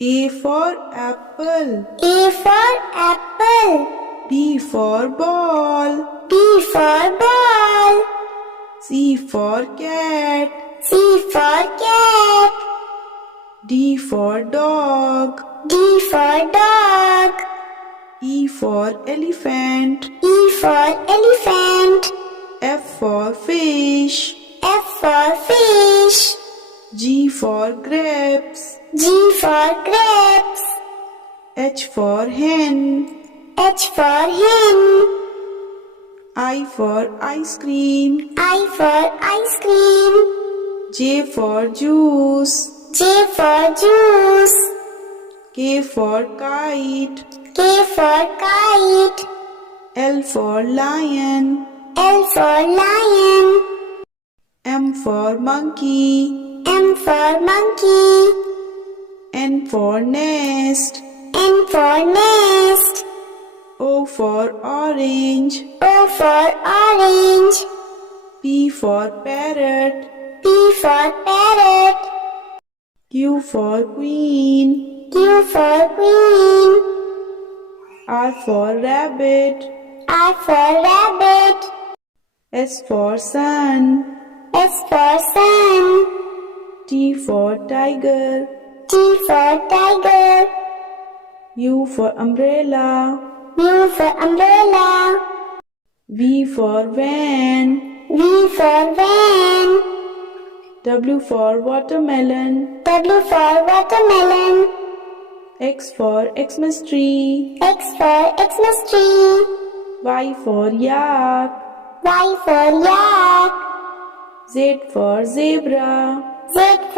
A for apple. A for apple. B for ball. B for ball. C for cat. C for cat. D for dog. D for dog. E for elephant. E for elephant. F for fish. F for fish. G for grapes. G for grapes. H for hen. H for hen. I for ice cream. I for ice cream. J for juice. J for juice. K for kite. K for kite. L for lion. L for lion. M for monkey. M for monkey. N for nest. N for nest. O for orange. O for orange. P for parrot. P for parrot. Q for queen. Q for queen. R for rabbit. R for rabbit. S for sun. S for sun. T for tiger. T for tiger. U for umbrella. U for umbrella. V for van. V for van. W for watermelon. W for watermelon. X for Xmas tree. X for Xmas tree. Y for yak. Y for yak. Z for zebra. Z for